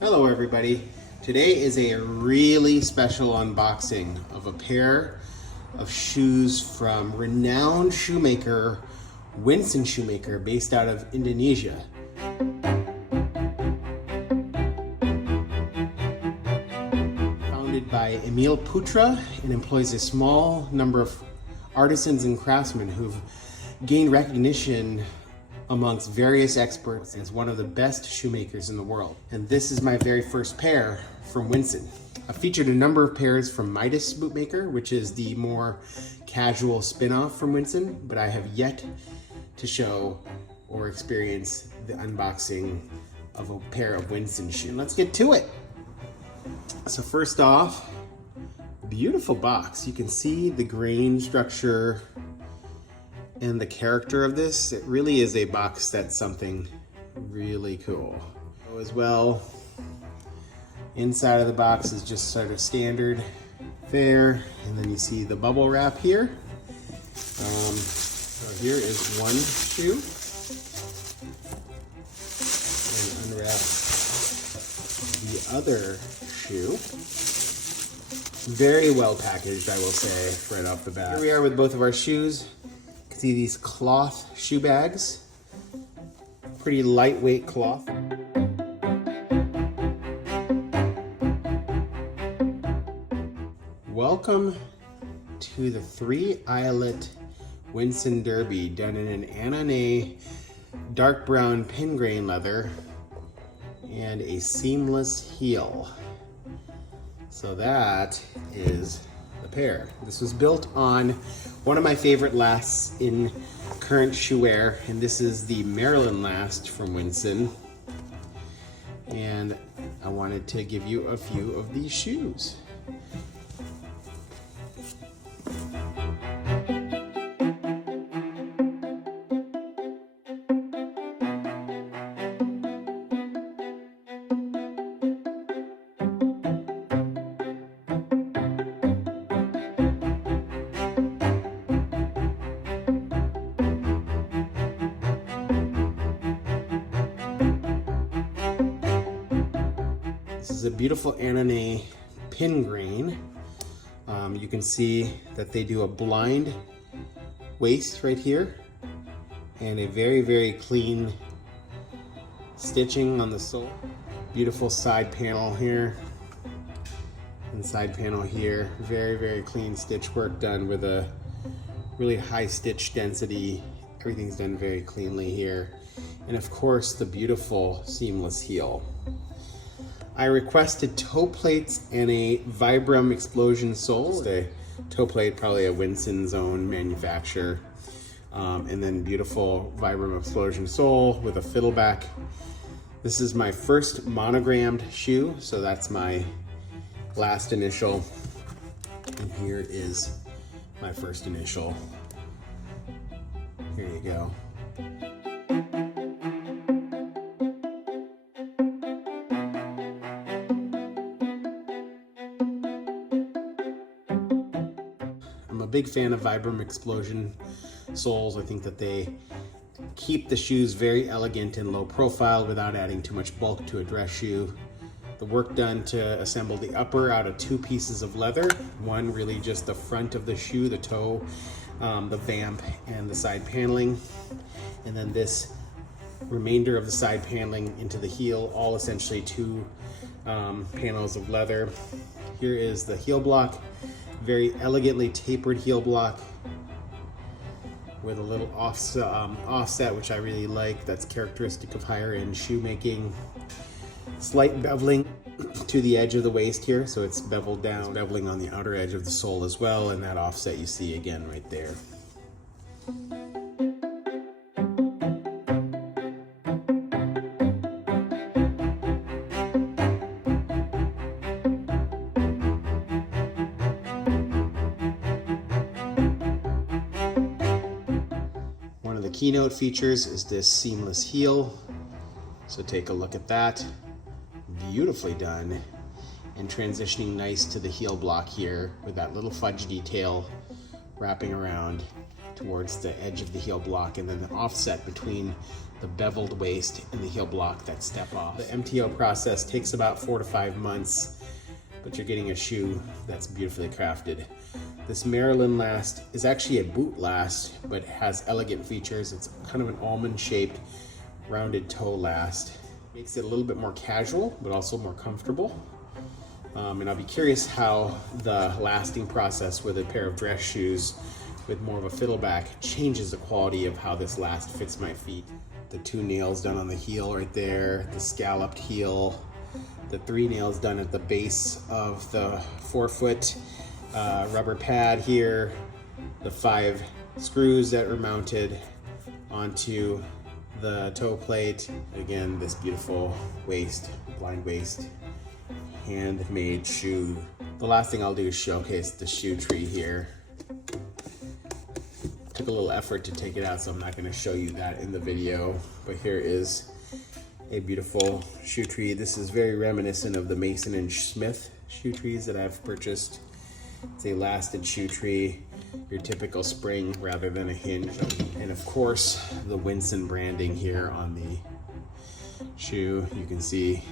Hello everybody. Today is a really special unboxing of a pair of shoes from renowned shoemaker Winson Shoemaker based out of Indonesia. Founded by Emil Putra and employs a small number of artisans and craftsmen who've gained recognition amongst various experts as one of the best shoemakers in the world. And this is my very first pair from Winson. I've featured a number of pairs from Midas Bootmaker, which is the more casual spin-off from Winson, but I have yet to show or experience the unboxing of a pair of Winson shoes. Let's get to it. So first off, beautiful box. You can see the grain structure and the character of this. It really is a box that's something really cool. As well, inside of the box is just sort of standard fare, and then you see the bubble wrap here. So here is one shoe, and unwrap the other shoe. Very well packaged, I will say, right off the bat. Here we are with both of our shoes. See these cloth shoe bags, pretty lightweight cloth. Welcome to the 3-eyelet Winson Derby, done in an Annonay dark brown pin grain leather and a seamless heel. So that is the pair. This was built on one of my favorite lasts in current shoe wear, and this is the Maryland last from Winson. And I wanted to give you a few of these shoes. This is a beautiful Annonay pin grain. You can see that they do a blind waist right here and a very, very clean stitching on the sole. Beautiful side panel here and side panel here. Very, very clean stitch work done with a really high stitch density. Everything's done very cleanly here. And of course, the beautiful seamless heel. I requested toe plates and a Vibram Explosion sole. A toe plate, probably a Winson's own manufacturer. And then beautiful Vibram Explosion sole with a fiddleback. This is my first monogrammed shoe, so that's my last initial. And here is my first initial. Here you go. I'm a big fan of Vibram Explosion soles. I think that they keep the shoes very elegant and low profile without adding too much bulk to a dress shoe. The work done to assemble the upper out of two pieces of leather. One really just the front of the shoe, the toe, the vamp, and the side paneling. And then this remainder of the side paneling into the heel, all essentially two panels of leather. Here is the heel block. Very elegantly tapered heel block with a little offset, which I really like. That's characteristic of higher end shoemaking. Slight beveling to the edge of the waist here, so it's beveled down. Beveling on the outer edge of the sole as well, and that offset you see again right there. The keynote features is this seamless heel, so take a look at that. Beautifully done, and transitioning nice to the heel block here with that little fudge detail wrapping around towards the edge of the heel block, and then the offset between the beveled waist and the heel block that step off. The MTO process takes about 4 to 5 months, but you're getting a shoe that's beautifully crafted. This Maryland last is actually a boot last, but has elegant features. It's kind of an almond-shaped, rounded toe last. Makes it a little bit more casual, but also more comfortable. And I'll be curious how the lasting process with a pair of dress shoes with more of a fiddleback changes the quality of how this last fits my feet. The 2 nails done on the heel right there, the scalloped heel, the 3 nails done at the base of the forefoot, rubber pad here, the 5 screws that are mounted onto the toe plate. Again, this beautiful waist, blind waist, handmade shoe. The last thing I'll do is showcase the shoe tree here. Took a little effort to take it out, so I'm not going to show you that in the video, but here is a beautiful shoe tree. This is very reminiscent of the Mason & Smith shoe trees that I've purchased. It's a lasted shoe tree, your typical spring rather than a hinge. And of course, the Winson branding here on the shoe. You can see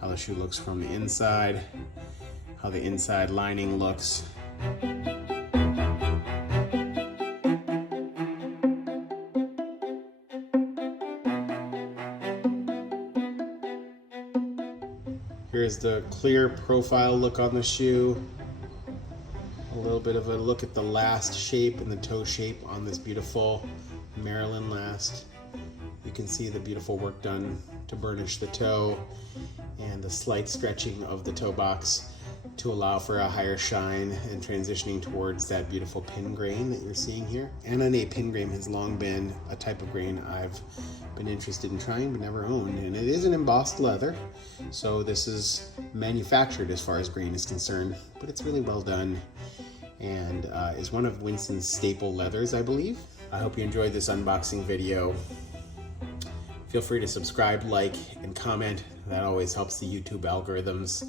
how the shoe looks from the inside, how the inside lining looks. Here's the clear profile look on the shoe. A little bit of a look at the last shape and the toe shape on this beautiful Maryland last. You can see the beautiful work done to burnish the toe and the slight stretching of the toe box to allow for a higher shine and transitioning towards that beautiful pin grain that you're seeing here. Annonay pin grain has long been a type of grain I've been interested in trying but never owned, and it is an embossed leather, so this is manufactured as far as grain is concerned, but it's really well done and is one of Winson's staple leathers, I believe. I hope you enjoyed this unboxing video. Feel free to subscribe, like, and comment. That always helps the YouTube algorithms.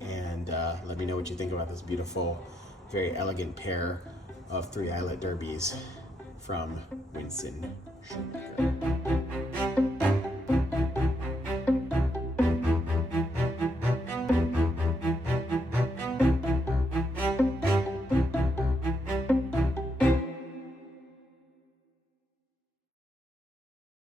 And let me know what you think about this beautiful, very elegant pair of 3 eyelet derbies from Winson Shoemaker.